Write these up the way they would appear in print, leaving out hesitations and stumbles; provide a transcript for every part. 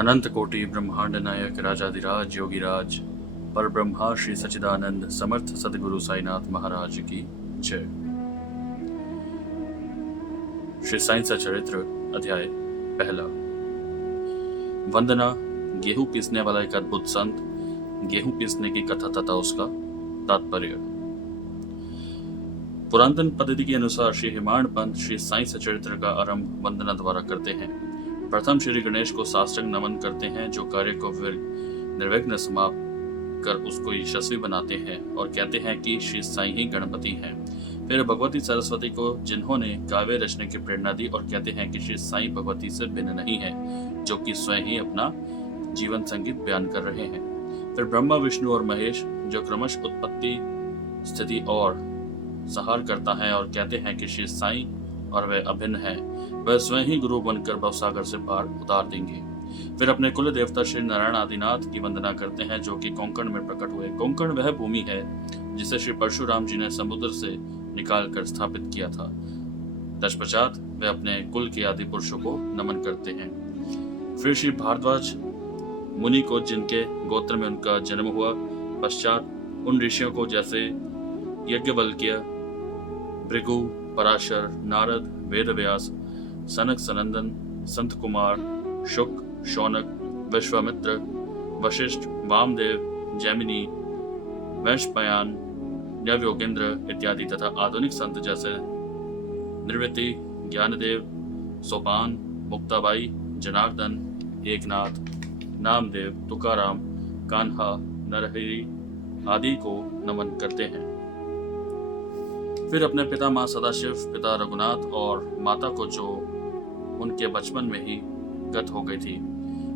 अनंत कोटि ब्रह्मांड नायक राजाधिराज योगीराज पर ब्रह्मा श्री सच्चिदानंद समर्थ सदगुरु साईनाथ महाराज की जय। श्री साईं चरित्र अध्याय पहला। वंदना। गेहूं पीसने वाला एक अद्भुत संत। गेहूं पीसने की कथा तथा उसका तात्पर्य। पुरातन पद्धति के अनुसार श्री हेमाड़ पंत श्री साईं सचरित्र का आरंभ वंदना द्वारा करते हैं। प्रथम श्री गणेश को साष्टांग नमन करते हैं, जो कार्य को निर्विघ्न समाप्त कर उसको यशस्वी बनाते हैं और कहते हैं कि श्री साईं ही गणपति हैं। फिर भगवती सरस्वती को, जिन्होंने काव्य रचने की प्रेरणा दी, और कहते हैं कि श्री साईं भगवती से भिन्न नहीं है, जो कि स्वयं ही अपना जीवन संगीत बयान कर रहे हैं। फिर ब्रह्मा, विष्णु और महेश, जो क्रमश उत्पत्ति, स्थिति और संहार करता है, और कहते हैं कि श्री साईं और वह अभिन्न है, वह स्वयं ही गुरु बनकर भवसागर से पार उतार देंगे। फिर अपने कुल देवता श्री नारायण आदिनाथ की वंदना करते हैं, जो कि कोंकण में प्रकट हुए। कोंकण वह भूमि है जिसे श्री परशुराम जी ने समुद्र से निकालकर स्थापित किया था। तत्पश्चात वे अपने कुल के आदि पुरुषों को नमन करते हैं। फिर श्री भारद्वाज मुनि को, जिनके गोत्र में उनका जन्म हुआ, पश्चात उन ऋषियों को जैसे यज्ञवल्क्य, भृगु, पराशर, नारद, वेदव्यास, सनक सनंदन, संत कुमार, शुक, शौनक, विश्वामित्र, वशिष्ठ, वामदेव, जैमिनी, वैशंपायन, नवयोगेंद्र इत्यादि तथा आधुनिक संत जैसे निर्वृति, ज्ञानदेव, सोपान, मुक्ताबाई, जनार्दन, एकनाथ, नामदेव, तुकाराम, कान्हा, नरहरि आदि को नमन करते हैं। फिर अपने पिता माँ सदाशिव, पिता रघुनाथ और माता को, जो उनके बचपन में ही गत हो गई थी।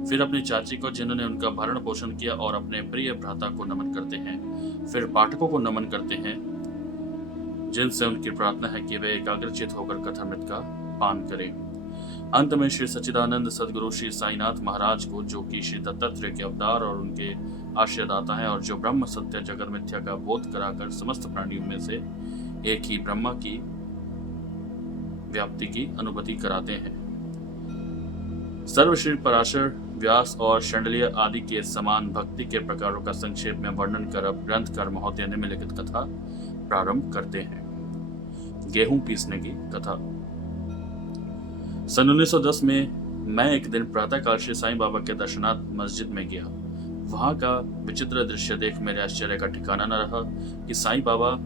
फिर अपनी चाची को, जिन्होंने उनका भरण पोषण किया, और अपने प्रिय भ्राता को नमन करते हैं। फिर पाठकों को नमन करते हैं, जिनसे उनकी प्रार्थना है कि वे एकाग्रचित होकर कथामृत का पान करें। अंत में श्री सच्चिदानंद सदगुरु श्री साईनाथ महाराज को, जो कि श्री दत्तात्रेय के अवतार और उनके आश्रयदाता हैं, और जो ब्रह्म सत्य जगत मिथ्या का बोध कराकर समस्त प्राणियों में से एक ही ब्रह्मा की व्याप्ति की अनुभूति कराते हैं। सर्वश्री पराशर, व्यास और शंडलिय आदि के समान भक्ति के प्रकारों का संक्षेप में वर्णन कर अब ग्रंथकार महोदय निम्नलिखित कथा प्रारंभ करते हैं। गेहूं पीसने की कथा। सन 1910 में मैं एक दिन प्रातःकाल श्री साईं बाबा के दर्शनार्थ मस्जिद में गया। वहां का विचित्र दृश्य देख मेरे आश्चर्य का ठिकाना न रहा कि साईं बाबा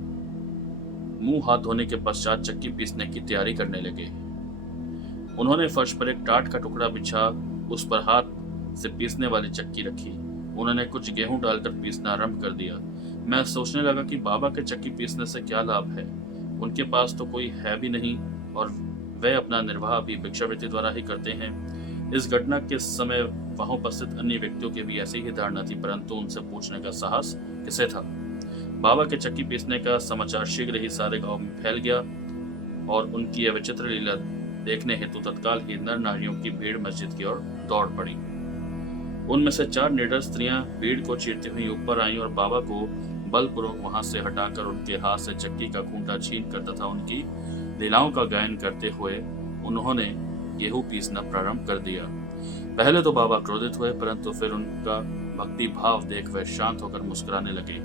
मुंह हाथ धोने के पश्चात चक्की पीसने की तैयारी करने लगे। उन्होंने फर्श पर एक टाट का टुकड़ा बिछा उस पर हाथ से पीसने वाली चक्की रखी। उन्होंने कुछ गेहूं डालकर पीसना आरंभ कर दिया। मैं सोचने लगा कि बाबा के चक्की पीसने से क्या लाभ है। उनके पास तो कोई है भी नहीं, और वे अपना निर्वाह भी भिक्षावृत्ति द्वारा ही करते हैं। इस घटना के समय वहां उपस्थित अन्य व्यक्तियों की भी ऐसी ही धारणा थी, परंतु उनसे पूछने का साहस किसे था। बाबा के चक्की पीसने का समाचार शीघ्र ही सारे गांव में फैल गया, और उनकी यह विचित्र लीला देखने हेतु तत्काल ही नर नारियों की भीड़ मस्जिद की ओर दौड़ पड़ी। उनमें से 4 निडर स्त्रियां भीड़ को चीरती हुई ऊपर आईं और बाबा को बलपूर्वक वहां से हटाकर उनके हाथ से चक्की का खूंटा छीनकर तथा उनकी लीलाओं का गायन करते हुए उन्होंने गेहूं पीसना प्रारंभ कर दिया। पहले तो बाबा क्रोधित हुए, परंतु फिर उनका भक्ति भाव देख वे शांत होकर मुस्कुराने लगे।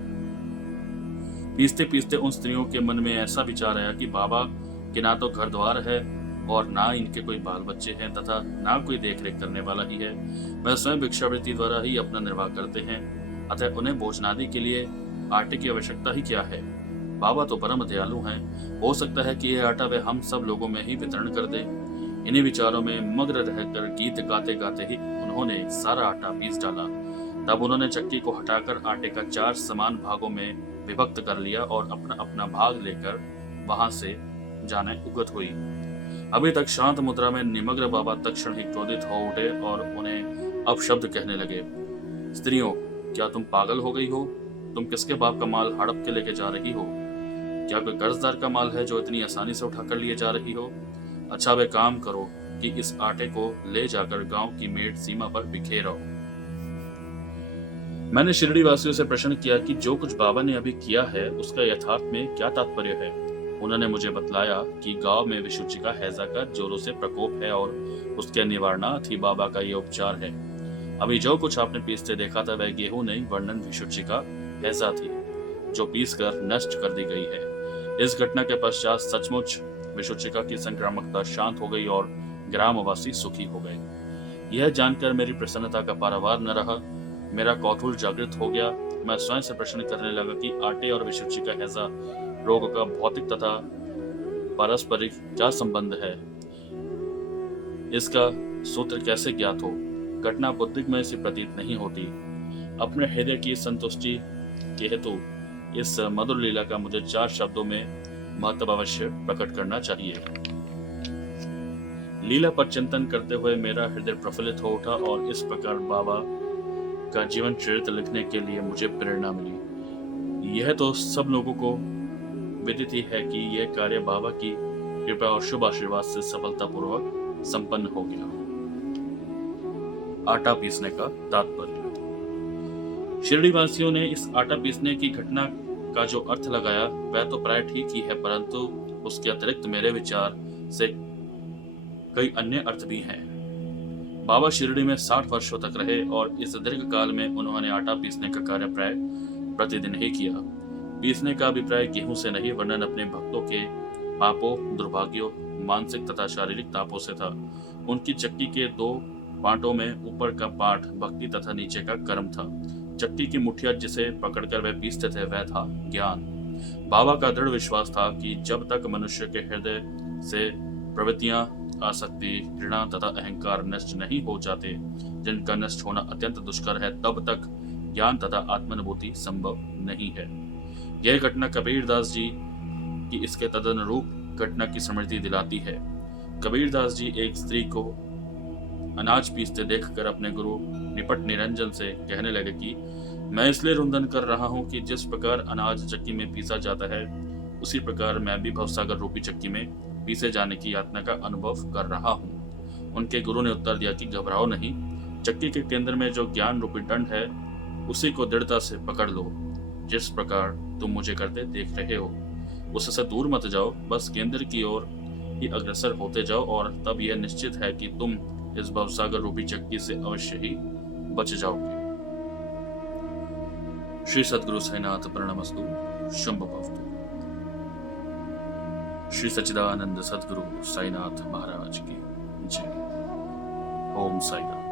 पीसते पीसते उन स्त्रियों के मन में ऐसा विचार आया कि बाबा के ना तो घर द्वार है और ना इनके कोई बाल बच्चे हैं तथा ना कोई देख रेख करने वाला ही है। वह स्वयं भिक्षावृत्ति द्वारा ही अपना निर्वाह करते हैं, अतः उन्हें भोजनादि के लिए आटे की आवश्यकता ही क्या है। बाबा तो परम दयालु हैं, हो सकता है कि यह आटा वे हम सब लोगों में ही वितरण कर दे। इन्हीं विचारों में मग्न रहकर गीत गाते गाते ही उन्होंने सारा आटा पीस डाला। तब उन्होंने चक्की को हटाकर आटे का 4 समान भागों में विभक्त कर लिया और अपना अपना भाग लेकर वहां से जाने उगत हुई। अभी तक शांत मुद्रा में निमग्न बाबा तत्क्षण ही क्रोधित हो उठे और उन्हें अपशब्द कहने लगे। स्त्रियों, क्या तुम पागल हो गई हो? तुम किसके बाप का माल हड़प के लेके जा रही हो? क्या कोई कर्जदार का माल है जो इतनी आसानी से उठाकर लिए जा रही हो? अच्छा, वे काम करो कि इस आटे को ले जाकर गांव की मेड़ सीमा पर बिखेरो। मैंने शिरडी वासियों से प्रश्न किया कि जो कुछ बाबा ने अभी किया है उसका यथार्थ में क्या तात्पर्य है। उन्होंने मुझे बतलाया कि गांव में विशुचिका हैजा का जोरों से प्रकोप है और उसके निवारणार्थ ही बाबा का ये उपचार है। अभी जो कुछ आपने पीसते देखा था वह गेहूं नहीं, वर्णन विशुचि का हैजा थी, जो पीस कर नष्ट कर दी गई है। इस घटना के पश्चात सचमुच विशुचिका की संक्रामकता शांत हो गई और ग्रामवासी सुखी हो गए। यह जानकर मेरी प्रसन्नता का पारावार न रहा। मेरा कौतूहल जागृत हो गया। मैं स्वयं से प्रश्न करने लगा कि आटे और विशुचि का हैजा रोग का भौतिक तथा पारस्परिक क्या संबंध है, इसका सूत्र कैसे ज्ञात हो। घटना बुद्धिमय सी प्रतीत नहीं होती। अपने हृदय की संतुष्टि के हेतु इस मधुर लीला का मुझे 4 शब्दों में महत्व अवश्य प्रकट करना चाहिए। लीला पर चिंतन करते हुए मेरा हृदय प्रफुल्लित हो उठा और इस प्रकार बाबा का जीवन चरित्र लिखने के लिए मुझे प्रेरणा मिली। यह तो सब लोगों को विदित ही है कि यह कार्य बाबा की कृपा और शुभ आशीर्वाद से सफलतापूर्वक संपन्न हो गया। आटा पीसने का तात्पर्य। शिरडी वासियों ने इस आटा पीसने की घटना का जो अर्थ लगाया वह तो प्राय ठीक ही है, परंतु उसके अतिरिक्त मेरे विचार से कई अन्य अर्थ भी हैं। बाबा शिरडी में 60 वर्षों तक रहे और इस दीर्घ काल में उन्होंने आटा पीसने का कार्य प्राय प्रतिदिन ही किया। पीसने का अभिप्राय गेहूं से नहीं, वरन अपने भक्तों के पापों, दुर्भाग्यों, मानसिक तथा शारीरिक तापों से था। उनकी चक्की के 2 पाटों में ऊपर का पाठ भक्ति तथा नीचे का कर्म था। चक्की की मुठिया जिसे पकड़कर वह पीसते थे वह था ज्ञान। बाबा का दृढ़ विश्वास था कि जब तक मनुष्य के हृदय से प्रवृत्तियां, आसक्ति, घृणा तथा अहंकार नष्ट नहीं हो जाते, जिनका नष्ट होना अत्यंत दुष्कर है, तब तक ज्ञान तथा आत्मानुभूति संभव नहीं है। यह घटना कबीरदास जी की इसके तदनुरूप घटना की स्मृति दिलाती है। कबीरदास जी एक स्त्री को अनाज पीसते देखकर अपने गुरु निपट निरंजन से कहने लगे कि मैं इसलिए रुंदन कर रहा हूं कि जिस प्रकार अनाज चक्की में पीसा जाता है, उसी प्रकार मैं भी भवसागर रूपी चक्की में पीसे जाने की यातना का अनुभव कर रहा हूं। उनके गुरु ने उत्तर दिया कि घबराओ नहीं, चक्की के केंद्र में जो ज्ञान रूपी दंड है उसी को दृढ़ता से पकड़ लो। जिस प्रकार तुम मुझे करते देख रहे हो उससे दूर मत जाओ, बस केंद्र की ओर ही अग्रसर होते जाओ और तब यह निश्चित है कि तुम इस भवसागर रूपी चक्की से अवश्य ही बच जाओगे। श्री सद्गुरु साईनाथ प्रणमस्तु। शंभु भवतु। श्री सच्चिदानंद सद्गुरु साईनाथ महाराज की जय। ओम साईनाथ।